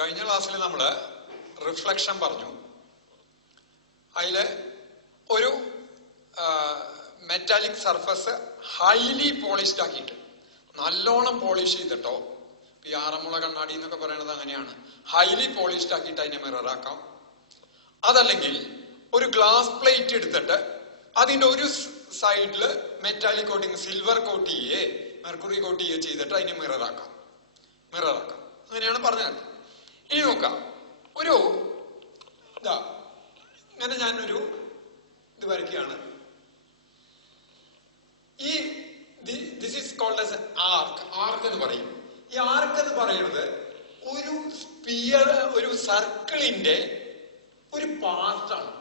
കഴിഞ്ഞ ക്ലാസ്സിൽ നമ്മൾ റിഫ്ലക്ഷൻ പറഞ്ഞു. അതില് ഒരു മെറ്റാലിക് സർഫസ് ഹൈലി പോളിഷ്ഡ് ആക്കിയിട്ട് നല്ലോണം പോളിഷ് ചെയ്തിട്ടോ, ഈ ആറന്മുള കണ്ണാടി എന്നൊക്കെ പറയുന്നത് അങ്ങനെയാണ്, ഹൈലി പോളിഷ്ഡ് ആക്കിയിട്ട് അതിനെ മിററാക്കാം. അതല്ലെങ്കിൽ ഒരു ഗ്ലാസ് പ്ലേറ്റ് എടുത്തിട്ട് അതിന്റെ ഒരു സൈഡില് മെറ്റാലിക് കോട്ടിങ് സിൽവർ കോട്ട് ചെയ്യേ മെർക്കുറി കോട്ട് ചെയ്യേ ചെയ്തിട്ട് അതിനെ മിററാക്കാം. അങ്ങനെയാണ് പറഞ്ഞത്. ഇനി നോക്കാം, ഒരു ഇങ്ങനെ ഞാനൊരു ഇത് വരയ്ക്കുകയാണ്. ഈ ദിസ് ഈസ് കോൾഡ് ആസ് ആർക്ക് എന്ന് പറയും. ഈ ആർക്ക് എന്ന് പറയുന്നത് ഒരു സ്പിയർ, ഒരു സർക്കിളിന്റെ ഒരു പാർട്ടാണ്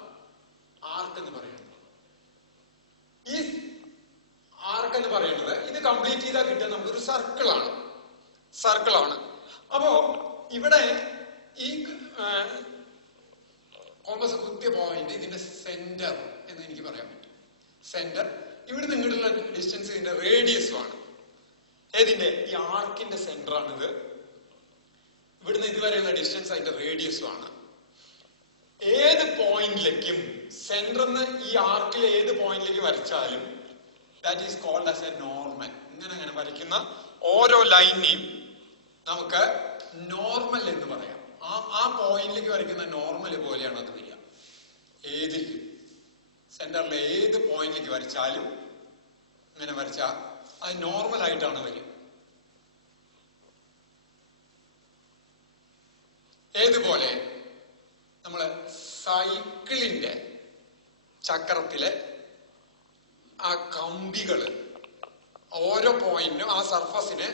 ആർക്ക് എന്ന് പറയുന്നത്. ഈ ആർക്ക് എന്ന് പറയുന്നത് ഇത് കംപ്ലീറ്റ് ചെയ്താൽ കിട്ടുക നമുക്കൊരു സർക്കിളാണ്. അപ്പോ ഇവിടെ ഈ കോമ്പസ് കുത്തിയ പോയിന്റ് ഇതിന്റെ സെന്റർ എന്ന് എനിക്ക് പറയാൻ പറ്റും. സെന്റർ ഇവിടെ നിങ്ങളുള്ള ഡിസ്റ്റൻസ് ഇതിന്റെ റേഡിയസുമാണ്. ഏതിന്റെ? ഈ ആർക്കിന്റെ സെന്റർ ആണിത്. ഇവിടുന്ന് ഇതുവരെയുള്ള ഡിസ്റ്റൻസ് അതിന്റെ റേഡിയസുമാണ്. ഏത് പോയിന്റിലേക്കും സെന്ററിന്ന് ഈ ആർക്കിൽ ഏത് പോയിന്റിലേക്ക് വരച്ചാലും that is called as a normal. ഇങ്ങനെ വരയ്ക്കുന്ന ഓരോ ലൈനെയും നമുക്ക് നോർമൽ എന്ന് പറയാം. ആ പോയിന്റിലേക്ക് വരയ്ക്കുന്ന നോർമൽ പോലെയാണ് അത് വരിക. ഏതിൽ സെന്ററിലെ ഏത് പോയിന്റിലേക്ക് വരച്ചാലും ഇങ്ങനെ വരച്ചാൽ അത് നോർമൽ ആയിട്ടാണ് വരിക. ഏതുപോലെ നമ്മള് സൈക്കിളിന്റെ ചക്രത്തിലെ ആ കമ്പികള് ഓരോ പോയിന്റിനും ആ സർഫസിന്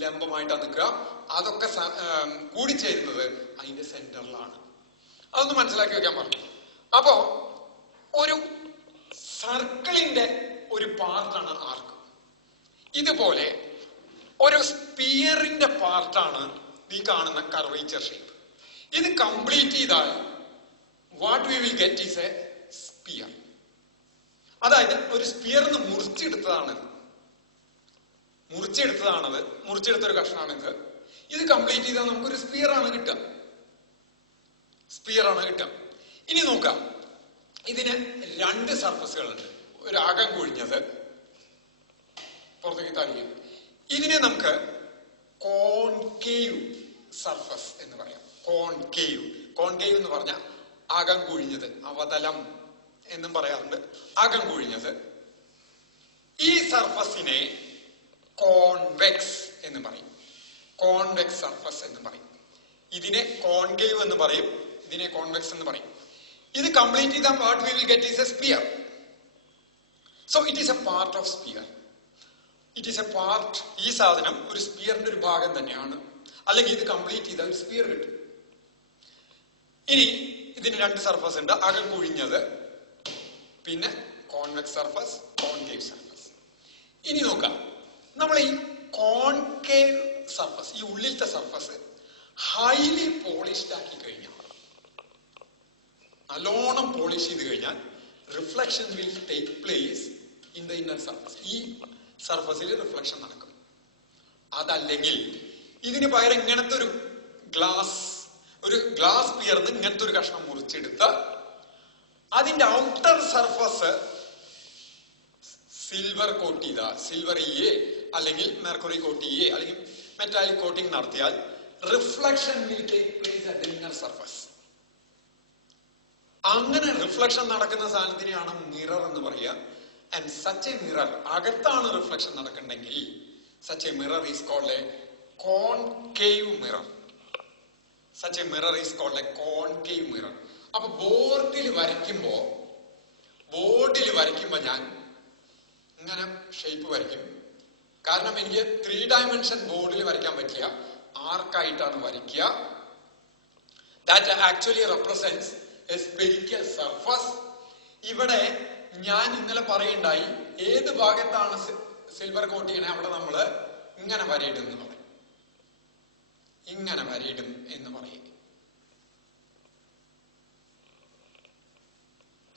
ലംബമായിട്ടാണ് നിൽക്കുക. അതൊക്കെ കൂടിച്ചേരുന്നത് അതിന്റെ സെന്ററിലാണ്. അതൊന്ന് മനസ്സിലാക്കി വെക്കാൻ പറഞ്ഞു. അപ്പോ ഒരു സർക്കിളിന്റെ ഒരു പാർട്ടാണ് ആർക്ക്. ഇതുപോലെ ഒരു സ്പിയറിന്റെ പാർട്ടാണ് ഈ കാണുന്ന കർവേച്ചർ ഷേപ്പ്. ഇത് കംപ്ലീറ്റ് ചെയ്താൽ what we will get is a sphere. അതായത് ഒരു സ്പിയറിന്ന് മുറിച്ചെടുത്തതാണത്. മുറിച്ചെടുത്തൊരു കഷ്ണമാണിത്. ഇത് കംപ്ലീറ്റ് ചെയ്താൽ നമുക്കൊരു സ്പിയർ ആണ് കിട്ടുക. ഇനി നോക്കാം, ഇതിന് രണ്ട് സർഫസുകളുണ്ട്. ഒരു അകം കുഴിഞ്ഞത് പുറത്തേക്ക് തള്ളിയത്. ഇതിനെ നമുക്ക് കോൺകേവ് സർഫസ് എന്ന് പറയാം. കോൺകേവ് എന്ന് പറഞ്ഞാൽ അകം കുഴിഞ്ഞത്, അവതലം എന്നും പറയാറുണ്ട്. അകം കുഴിഞ്ഞത്. ഈ സർഫസിനെ കോൺവെക്സ് എന്ന് പറയും. കോൺവെക്സ് സർഫസ് എന്ന് പറയും. ഇതിനെ കോൺകേവ് എന്ന് പറയും, ഇതിനെ കോൺവെക്സ് എന്ന് പറയും. ഇത് കംപ്ലീറ്റ് ചെയ്താൽ what we will get is a sphere. So it is a part of sphere. ഈ സാധനം ഒരു സ്പിയറിന്റെ ഒരു ഭാഗം തന്നെയാണ്. അല്ലെങ്കിൽ ഇത് കംപ്ലീറ്റ് ചെയ്താൽ ഒരു സ്പിയർ കിട്ടും. ഇനി ഇതിന് രണ്ട് സർഫസ് ഉണ്ട്, അകം കുഴിഞ്ഞത് പിന്നെ കോൺവെക്സ് സർഫസ്, കോൺകേവ് സർഫസ്. ഇനി നോക്കാം, നമ്മൾ ഈ കോൺകേവ് സർഫസ്, ഈ ഉള്ളിലത്തെ സർഫസ് ഹൈലി പോളിഷ്ഡ് ആക്കി കഴിഞ്ഞാൽ, നല്ലോണം പോളിഷ് ചെയ്ത് കഴിഞ്ഞാൽ reflection will take place in the inner surface. ഈ സർഫസിൽ റിഫ്ലക്ഷൻ നടക്കും. അതല്ലെങ്കിൽ ഇതിന് പകരം ഇങ്ങനത്തെ ഒരു ഗ്ലാസ് പിയർന്ന് ഇങ്ങനത്തെ ഒരു കഷ്ണം മുറിച്ചെടുത്ത് അതിന്റെ ഔട്ടർ സർഫസ് സിൽവർ കോട്ട് ചെയ്ത, സിൽവർ ചെയ്യേ അല്ലെങ്കിൽ മെർക്കുറി കോട്ട് ചെയ്യേ അല്ലെങ്കിൽ മെറ്റാലിക് കോട്ടിംഗ് നടത്തിയാൽ reflection will take place at the inner surface. അങ്ങനെ റിഫ്ലക്ഷൻ നടക്കുന്ന സാധനത്തിനെയാണ് മിറർ എന്ന് പറയുക. ആൻഡ് സച്ച് എ മിറർ, അകത്താണ് റിഫ്ലക്ഷൻ നടക്കണമെങ്കിൽ such a mirror is called a concave mirror. അപ്പൊ ബോർഡിൽ വരയ്ക്കുമ്പോ ഞാൻ ഇങ്ങനെ ഷേപ്പ് വരയ്ക്കും. കാരണം എനിക്ക് 3 ഡയമെൻഷൻ ബോർഡിൽ വരയ്ക്കാൻ പറ്റിയ ആർക്കായിട്ടാണ് വരയ്ക്കുക. That actually represents A spherical surface. ഇവിടെ ഞാൻ ഇന്നലെ പറയുണ്ടായി, ഏത് ഭാഗത്താണ് സിൽവർ കോട്ട് ചെയ്യണേ അവിടെ നമ്മള് ഇങ്ങനെ വരയിടും എന്ന് പറയും.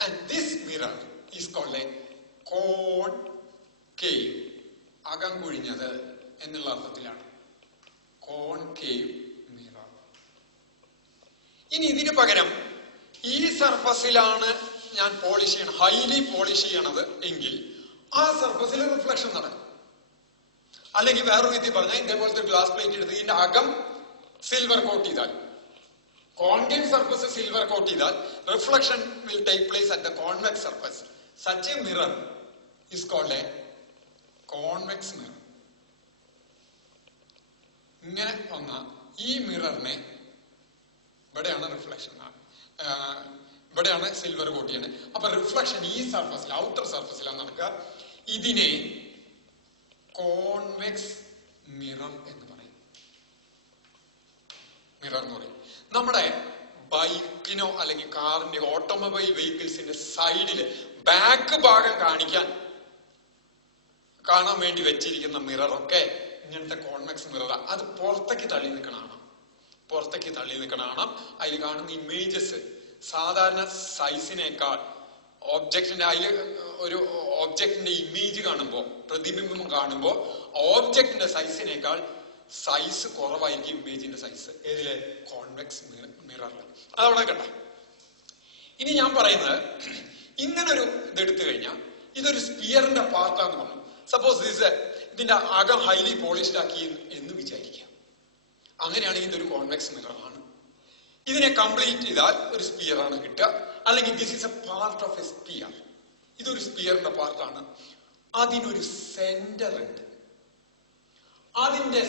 And this mirror is called a concave. അകം കുഴിഞ്ഞത് എന്നുള്ള അർത്ഥത്തിലാണ്. Concave mirror. ഇനി ഇതിന് പകരം ഈ സർഫസിലാണ് ഞാൻ പോളിഷ് ചെയ്യണം, ഹൈലി പോളിഷ് ചെയ്യണത് എങ്കിൽ ആ സർഫസിൽ റിഫ്ലക്ഷൻ നടക്കും. അല്ലെങ്കിൽ വേറൊരു രീതി പറഞ്ഞാൽ ഇതേപോലത്തെ ഗ്ലാസ് പ്ലേറ്റ് എടുത്ത് ഇതിന്റെ അകം സിൽവർ കോട്ട് ചെയ്താൽ, കോൺകേവ് സർഫസ് സിൽവർ കോട്ട് ചെയ്താൽ reflection will take place at the convex surface. Such a mirror is called a convex mirror. ഇങ്ങനെ വന്ന ഈ മിററിനെ ഇവിടെയാണ് റിഫ്ലക്ഷൻ, ഇവിടെയാണ് സിൽവർ കോട്ട് ചെയ്യുന്നത്. അപ്പൊ റിഫ്ലക്ഷൻ ഈ സർഫസിൽ, ഔട്ടർ സർഫസിലാണ് നടക്കുക. ഇതിനെ കോൺവെക്സ് മിറർ എന്ന് പറയും. മിറർ എന്ന് പറയും. നമ്മുടെ ബൈക്കിനോ അല്ലെങ്കിൽ കാറിന്റെ ഓട്ടോമൊബൈൽ വെഹിക്കിൾസിന്റെ സൈഡില് ബാക്ക് ഭാഗം കാണാൻ വേണ്ടി വെച്ചിരിക്കുന്ന മിററൊക്കെ ഇങ്ങനത്തെ കോൺവെക്സ് മിററാ. അത് പുറത്തേക്ക് തള്ളി നിൽക്കണമാണ്, പുറത്തേക്ക് തള്ളി നിൽക്കണമാണ്. അതിൽ കാണുന്ന ഇമേജസ് സാധാരണ സൈസിനേക്കാൾ ഓബ്ജക്റ്റിന്റെ, അതിൽ ഒരു ഓബ്ജക്റ്റിന്റെ ഇമേജ് കാണുമ്പോ, പ്രതിബിംബം കാണുമ്പോ ഓബ്ജക്റ്റിന്റെ സൈസിനേക്കാൾ സൈസ് കുറവായിരിക്കും ഇമേജിന്റെ സൈസ്. ഏതിലെ? കോൺവെക്സ് മിററിൽ. അതവിടെ കണ്ട. ഇനി ഞാൻ പറയുന്നത്, ഇങ്ങനൊരു ഇതെടുത്തു കഴിഞ്ഞാൽ ഇതൊരു സ്പിയറിന്റെ പാർട്ടാന്ന് പറഞ്ഞു. സപ്പോസ് ഇതിന്റെ അകം ഹൈലി പോളിഷ്ഡ് ആക്കി എന്ന് വിചാരിക്കാം. അങ്ങനെയാണെങ്കിൽ ഇതൊരു കോൺവെക്സ് മിറർ ആണ്. ഇതിനെ കംപ്ലീറ്റ് ചെയ്താൽ ഒരു സ്പിയർ ആണ് കിട്ടുക. അല്ലെങ്കിൽ this is a part of a sphere. ഇതൊരു സ്പിയറിന്റെ പാർട്ടാണ്. അതിനൊരു സെന്റർ ഉണ്ട്. അതിന്റെ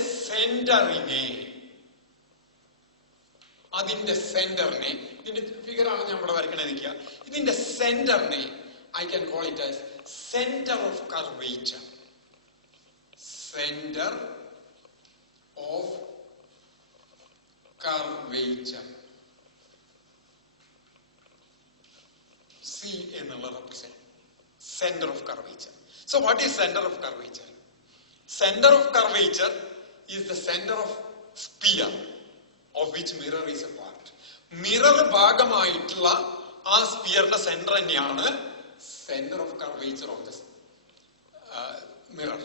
സെന്ററിനെ ഇതിന്റെ ഫിഗറാണ് ഞാൻ ഇവിടെ വരയ്ക്കണേ നിൽക്കുക. ഇതിന്റെ സെന്ററിനെ I can call it as centre of curvature. Centre of curvature, C എന്നുള്ള represent centre of curvature. So what is center of curvature? Center of curvature is the center of sphere of which mirror is a part. Mirror ഭാഗമായിട്ടുള്ള ആ സ്പിയറിന്റെ centre തന്നെയാണ് centre of curvature of the mirror.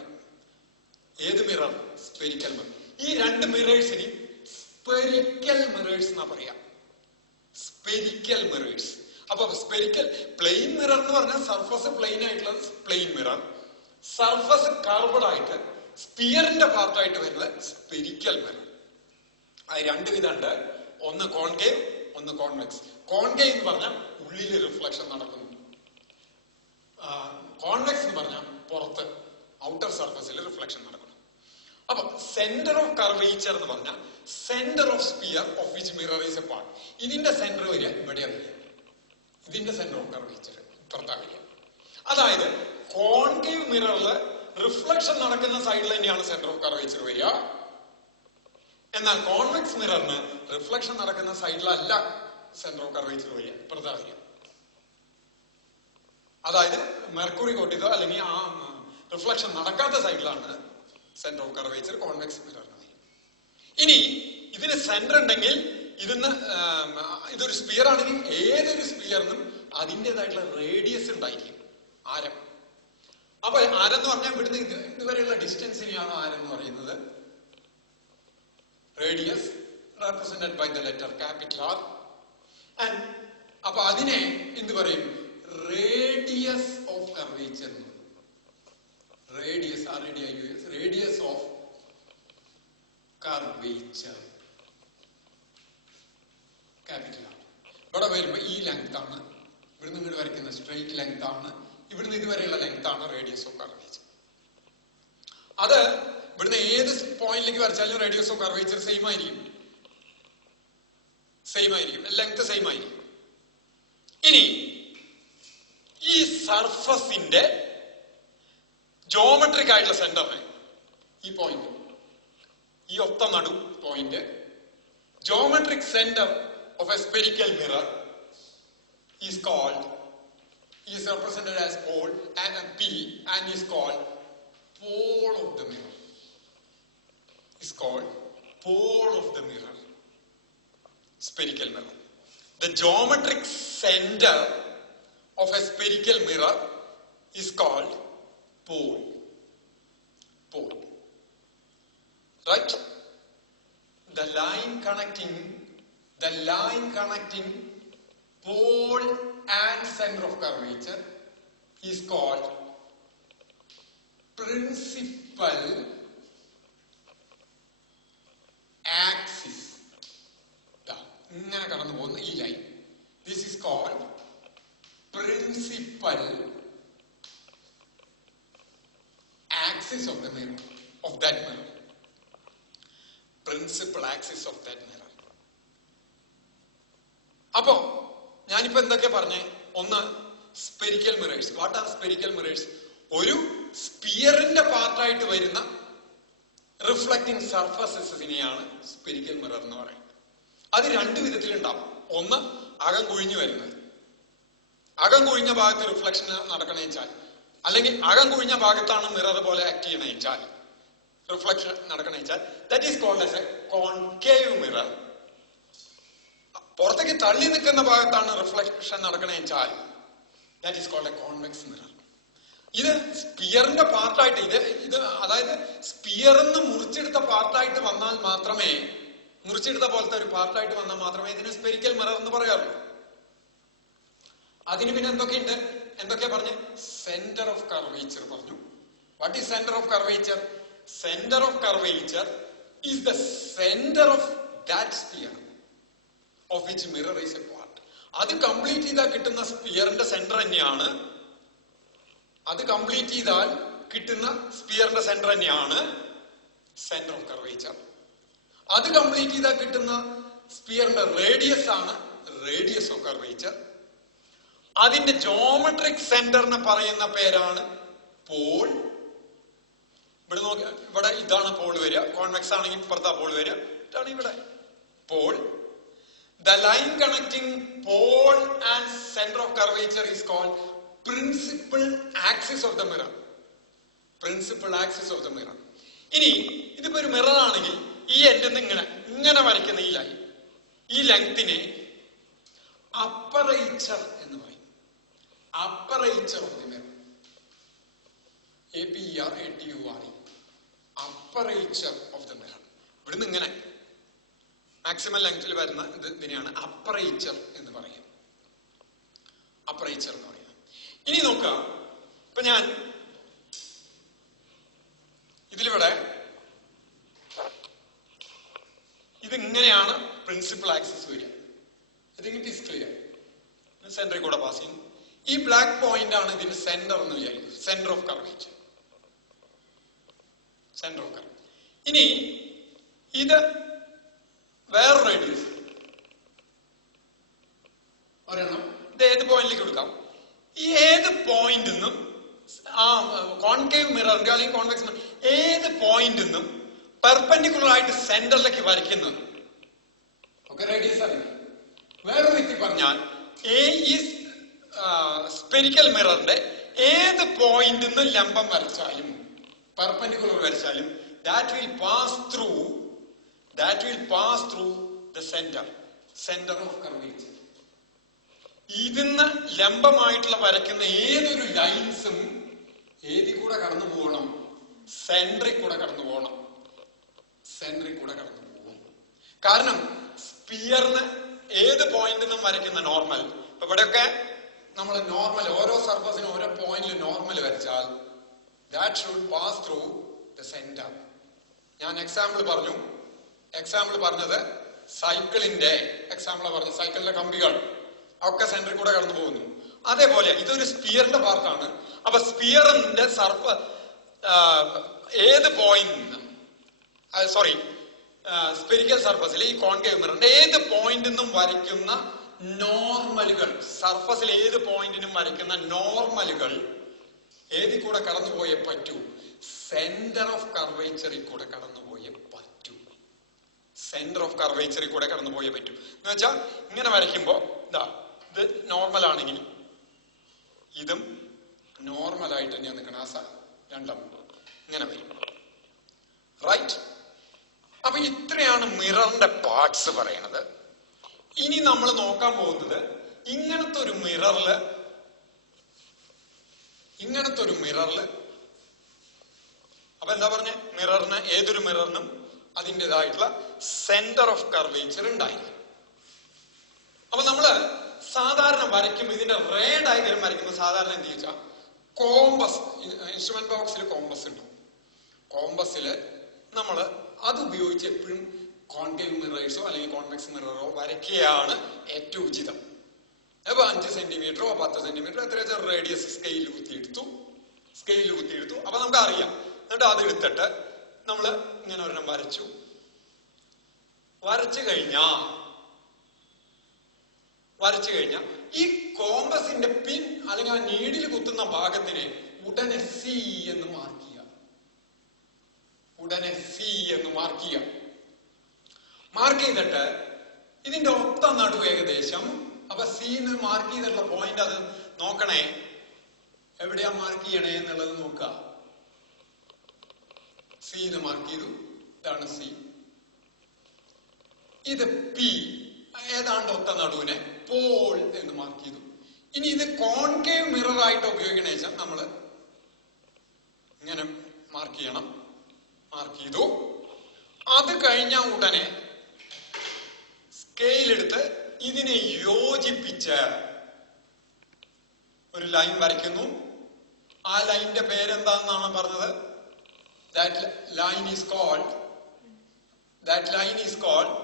ഏത് mirror? Spherical mirror. ഈ രണ്ട് മിറേഴ്സിന് spherical mirrors എന്നാ പറയാ. Spherical mirrors. അപ്പൊ spherical, plain mirror എന്ന് പറഞ്ഞാൽ സർഫസ് പ്ലെയിൻ ആയിട്ടുള്ള പ്ലെയിൻ മിറർ, സർഫസ് കർവ്ഡ് ആയിട്ട് സ്പിയറിന്റെ പാർട്ടായിട്ട് വരുന്നത് സ്പെരിക്കൽ മിറർ. അത് രണ്ട് വിധമുണ്ട്. ഒന്ന് കോൺകേവ്, ഒന്ന് കോൺവെക്സ്. കോൺകേവ് എന്ന് പറഞ്ഞാൽ ഉള്ളിൽ റിഫ്ലക്ഷൻ നടക്കുന്നു. കോൺവെക്സ് എന്ന് പറഞ്ഞാൽ പുറത്ത് ഔട്ടർ സർഫസിൽ റിഫ്ലക്ഷൻ നടക്കുന്നു. അപ്പൊ സെന്റർ ഓഫ് കർവേച്ചർ എന്ന് പറഞ്ഞാൽ centre of sphere of which mirror is a part. ഇതിന്റെ സെന്റർ വരിക ഇവിടെ വരിക. ഇതിന്റെ സെന്റർ ഓഫ് കർവേച്ചർ ഇപ്പുറത്താ വരിക. അതായത് കോൺകേവ് മിററില് റിഫ്ലക്ഷൻ നടക്കുന്ന സൈഡിൽ തന്നെയാണ് സെന്റർ ഓഫ് കർവേച്ചർ വരിക. എന്നാൽ കോൺവെക്സ് മിററിന് റിഫ്ലക്ഷൻ നടക്കുന്ന സൈഡിലല്ല സെന്റർ ഓഫ് കർവേച്ചർ വരിക, ഇപ്പുറത്താ വരിക. അതായത് മെർക്കുറി കോട്ട് ചെയ്തോ അല്ലെങ്കിൽ ആ റിഫ്ലക്ഷൻ നടക്കാത്ത സൈഡിലാണ് സെന്റർ ഓഫ് കർവേച്ചർ കോൺവെക്സ് മിററിന് വരിക. ഇനി ഇതിന് സെന്റർ ഉണ്ടെങ്കിൽ ഇതൊരു സ്പിയർ ആണെങ്കിൽ ഏതൊരു സ്പിയറിനും അതിൻ്റെതായിട്ടുള്ള റേഡിയസ് ഉണ്ടായിരിക്കും, ആരം. അപ്പൊ ആരം എന്ന് പറഞ്ഞാൽ ഇവിടുന്ന് ഇതുവരെയുള്ള ഡിസ്റ്റൻസിനെയാണ് ആരം എന്ന് പറയുന്നത്. Radius represented by the letter capital R. And അപ്പൊ അതിനെ എന്ത് പറയും? Radius of curvature. Radius, radius of curvature, capital R. ഇവിടെ വരുമ്പോ ഈ ലെങ്ത് ആണ്, ഇവിടുന്ന് ഇങ്ങോട്ട് വരയ്ക്കുന്ന സ്ട്രെയിറ്റ് ലെങ്ത് ആണ്, ഇവിടുന്ന് ഇതുവരെയുള്ള ലെങ്ത് ആണ് റേഡിയസ് ഓഫ് കർവേച്ചർ. അത് ഇവിടുന്ന് ഏത് പോയിന്റിലേക്ക് വരച്ചാലും റേഡിയസ് ഓഫ് കർവേച്ചർ സെയിം ആയിരിക്കും, ലെങ്ത് സെയിം ആയിരിക്കും. ഇനി ഈ സർഫസിന്റെ ജോമെട്രിക് ആയിട്ടുള്ള സെന്ററിന് ഈ പോയിന്റ്, ഈ ഒത്ത നടു point, geometric center of a spherical mirror is represented as pole and a P and is called pole of the mirror. Is called pole of the mirror. Spherical mirror. The geometric center of a spherical mirror is called pole. Pole. Right? The line connecting the line connecting pole and center of curvature is called principal axis. ഇങ്ങനെ കടന്നു പോകുന്ന ഈ line, this is called principal axis of the mirror, of that mirror. Principal axis of that mirror. അപ്പോ ഞാനിപ്പോ എന്തൊക്കെ പറഞ്ഞേ? ഒന്ന്, spherical mirrors. What are spherical mirrors? ഒരു സ്പിയറിന്റെ പാർട്ടായിട്ട് വരുന്ന റിഫ്ലക്റ്റിംഗ് സർഫസസിനെയാണ് സ്പെരിക്കൽ മിറർ എന്ന് പറയുന്നത്. അത് രണ്ട് വിധത്തിലുണ്ടാവും. ഒന്ന്, അകം കുഴിഞ്ഞു വരുന്നത്. അകം കുഴിഞ്ഞ ഭാഗത്ത് റിഫ്ലക്ഷൻ നടക്കണേച്ചാൽ, അല്ലെങ്കിൽ അകം കുഴിഞ്ഞ ഭാഗത്താണ് മിറർ പോലെ ആക്ട് ചെയ്യണേച്ചാൽ, റിഫ്ലക്ഷൻ നടക്കണേച്ചാൽ, that is called as a concave mirror. പുറത്തേക്ക് തള്ളി നിൽക്കുന്ന ഭാഗത്താണ് റിഫ്ലക്ഷൻ നടക്കണേച്ചാൽ, that is called a convex mirror. ഇത് സ്പിയറിന്റെ പാർട്ടായിട്ട്, ഇത് അതായത് സ്പിയറിന്ന് മുറിച്ചെടുത്ത പാർട്ടായിട്ട് വന്നാൽ മാത്രമേ, മുറിച്ചെടുത്ത പോലത്തെ ഒരു പാർട്ടായിട്ട് വന്നാൽ മാത്രമേ ഇതിന് സ്പെരിക്കൽ മിറർ എന്ന് പറയാറുള്ളൂ. അതിന് പിന്നെ എന്തൊക്കെയുണ്ട്? എന്തൊക്കെയാ പറഞ്ഞ്? സെന്റർ ഓഫ് കർവേച്ചർ പറഞ്ഞു. What is centre of curvature? Centre of curvature is the centre of that sphere of which mirror is a part. അത് കംപ്ലീറ്റ് ചെയ്താൽ കിട്ടുന്ന സ്പിയറിന്റെ സെന്റർ തന്നെയാണ്, അത് കംപ്ലീറ്റ് ചെയ്താൽ കിട്ടുന്ന സ്പിയറിന്റെ സെന്റർ തന്നെയാണ് സെന്റർ ഓഫ് കർവേച്ചർ. അത് കംപ്ലീറ്റ് ചെയ്താൽ കിട്ടുന്ന സ്പിയറിന്റെ റേഡിയസ് ആണ് റേഡിയസ് ഓഫ് കർവേച്ചർ. അതിന്റെ ജോമെട്രിക് സെന്ററിനെ പറയുന്ന പേരാണ് പോൾ. ഇവിടെ നോക്കി, ഇവിടെ ഇതാണ് പോൾ വരിക. കോൺവെക്സ് ആണെങ്കിൽ ഇപ്പുറത്താ പോൾ വരിക. ഇതാണ് ഇവിടെ Paul. The line connecting pole and center of curvature is called principal axis of the mirror. Principal axis of the mirror. ഇനി ഇതിപ്പോ ഒരു മിറർ ആണെങ്കിൽ ഈ എൻഡിന്ന് ഇങ്ങനെ വരയ്ക്കുന്ന ഈ ലൈൻ, ഈ ലെങ്തിനെ അപ്പറേച്ചർ എന്ന് പറയും. Aperture of the mirror. APERATURE. Aperture of the mirror. ഇവിടുന്ന് ഇങ്ങനെ മാക്സിമം ലെങ്തിൽ വരുന്ന ഇതിനെയാണ് അപ്പറേച്ചർ എന്ന് പറയുക. അപ്പറേച്ചർ എന്ന് പറയുക. ഇനി നോക്കുക, ഇപ്പൊ ഞാൻ ഇതിലിവിടെ ഇതിങ്ങനെയാണ് പ്രിൻസിപ്പൽ ആക്സിസ് വരിക. It is clear. സെന്ററിൽ കൂടെ പാസ് ചെയ്യും. ഈ ബ്ലാക്ക് പോയിന്റ് ആണ് ഇതിന്റെ സെന്റർ എന്ന് വിചാരിക്കും. Centre of curvature. Centre of curvature. ഇനി ഇത് വേറെ റേഡിയസ് ഒരെണ്ണം. ഇത് ഏത് പോയിന്റിലേക്ക് കൊടുക്കാം? ഈ ഏത് പോയിന്റ് നിന്നും, ആ കോൺകേവ് മിററിന്റെ അല്ലെങ്കിൽ കോൺവെക്സ് മിറർ ഏത് പോയിന്റ് നിന്നും പെർപെൻഡിക്കുലർ ആയിട്ട് സെന്ററിലേക്ക് വരയ്ക്കുന്നത് റേഡിയസ് ആണ്. വേറെ വ്യക്തി പറഞ്ഞാൽ ഈ സ്പെരിക്കൽ മിററിന്റെ ഏത് പോയിന്റ് നിന്ന് ലംബം വരച്ചാലും perpendicular വരച്ചാലും that will pass through the center of curvature. ഇതിന്ന് ലംബമായിട്ടുള്ള വരയ്ക്കുന്ന ഏതൊരു ലൈൻസും ഏതി കൂടെ കടന്നു പോകണം? സെന്ററിൽ കൂടെ കടന്നു പോകണം. സെന്ററിൽ കൂടെ കടന്നു പോകും. കാരണം സ്പിയറിന് ഏത് പോയിന്റിൽ നിന്നും വരയ്ക്കുന്ന നോർമൽ, ഇപ്പൊ ഇവിടെയൊക്കെ നമ്മൾ നോർമൽ ഓരോ സർഫസിനും ഓരോ പോയിന്റിൽ നോർമൽ വരച്ചാൽ that should pass through the center. ഞാൻ എക്സാമ്പിൾ പറഞ്ഞത് സൈക്കിളിന്റെ എക്സാമ്പിൾ പറഞ്ഞു. സൈക്കിളിന്റെ കമ്പികൾ ഒക്കെ സെന്ററിൽ കൂടെ കടന്നു പോകുന്നു. അതേപോലെ ഇതൊരു സ്പിയറിന്റെ പാർട്ടാണ്. അപ്പൊ സ്പിയറിന്റെ ഏത് പോയിന്റ്, സോറി സ്പെരിക്കൽ സർഫസിൽ ഈ കോൺകേവ് മിററിന്റെ ഏത് പോയിന്റിൽ നിന്നും വരയ്ക്കുന്ന നോർമലുകൾ, സർഫസിൽ ഏത് പോയിന്റിനും വരയ്ക്കുന്ന നോർമലുകൾ ഏതിൽ കൂടെ കടന്നുപോയേ പറ്റൂ? സെന്റർ ഓഫ് കർവേച്ചറിൽ കൂടെ കടന്നുപോയേ പറ്റൂ. സെന്റർ ഓഫ് കർവേച്ചറിൽ കൂടെ കടന്നുപോയേ പറ്റൂ എന്ന് വെച്ചാൽ ഇങ്ങനെ വരയ്ക്കുമ്പോ ഇത് നോർമൽ ആണെങ്കിൽ ഇതും നോർമലായിട്ട് തന്നെയാണ് നിൽക്കണം. രണ്ടും ഇങ്ങനെ വരും. റൈറ്റ്? അപ്പൊ ഇത്രയാണ് മിററിന്റെ പാർട്സ് പറയണത്. ഇനി നമ്മൾ നോക്കാൻ പോകുന്നത് ഇങ്ങനത്തെ ഒരു മിററില് അപ്പൊ എന്താ പറഞ്ഞ മിററിന് ഏതൊരു മിററിനും അതിൻ്റെതായിട്ടുള്ള സെന്റർ ഓഫ് കർവേച്ചർ ഉണ്ടായിരിക്കും. അപ്പൊ നമ്മള് സാധാരണ വരയ്ക്കുമ്പോൾ ഇതിന്റെ റേ ഡയഗ്രം വരയ്ക്കുമ്പോൾ സാധാരണ എന്ത് ചോദിച്ചാൽ കോമ്പസ്, ഇൻസ്ട്രുമെന്റ് ബോക്സിൽ കോമ്പസ് ഉണ്ട്. കോമ്പസില് നമ്മള് അത് ഉപയോഗിച്ച് എപ്പോഴും കോൺകേവ് മിറേഴ്സോ അല്ലെങ്കിൽ കോൺവെക്സ് മിററോ വരയ്ക്കുകയാണ് ഏറ്റവും ഉചിതം. അപ്പൊ 5 സെന്റിമീറ്ററോ 10 സെന്റിമീറ്ററോ എത്ര വെച്ചാൽ റേഡിയസ് സ്കെയിൽ കുത്തിയെടുത്തു. അപ്പൊ നമുക്ക് അറിയാം. എന്നിട്ട് അത് എടുത്തിട്ട് നമ്മള് ഇങ്ങനെ ഒരെണ്ണം വരച്ചു കഴിഞ്ഞാൽ ഈ കോമ്പസിന്റെ പിൻ അല്ലെങ്കിൽ ആ നീഡിൽ കുത്തുന്ന ഭാഗത്തിനെ ഉടനെ സി എന്ന് മാർക്ക് ചെയ്യുക. മാർക്ക് ചെയ്തിട്ട് ഇതിന്റെ ഒത്ത നടുവ് ഏകദേശം, അപ്പൊ സീന്ന് മാർക്ക് ചെയ്തിട്ടുള്ള പോയിന്റ് അത് നോക്കണേ, എവിടെയാ മാർക്ക് ചെയ്യണേ എന്നുള്ളത് നോക്കുക. സീന്ന് മാർക്ക് ചെയ്തു, ഇതാണ് സി. ഇത് പി, ഏതാണ്ട് ഒത്ത നടുവിനെ പോൾ എന്ന് മാർക്ക് ചെയ്തു. ഇനി ഇത് കോൺകേവ് മിറർ ആയിട്ട് ഉപയോഗിക്കണ വെച്ചാൽ നമ്മള് ഇങ്ങനെ മാർക്ക് ചെയ്യണം. മാർക്ക് ചെയ്തു. അത് കഴിഞ്ഞ ഉടനെ സ്കെയിലെടുത്ത് ഇതിനെ യോജിപ്പിച്ച് ഒരു ലൈൻ വരയ്ക്കുന്നു. ആ ലൈനിന്റെ പേരെന്താണെന്നാണ് പറഞ്ഞത്? That line is called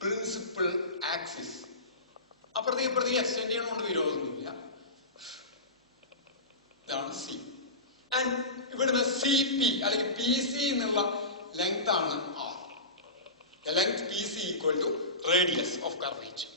principal axis. അപ്പുറത്തേക്ക് എക്സ്റ്റെൻഡ് ചെയ്യണോണ്ട് വിരോധമൊന്നുമില്ല. ഇതാണ് സി. ആൻഡ് ഇവിടുന്ന് സി പി അല്ലെങ്കിൽ പി സി എന്നുള്ള ലെങ്ത് ആണ് R. Length P C equal to radius of curvature.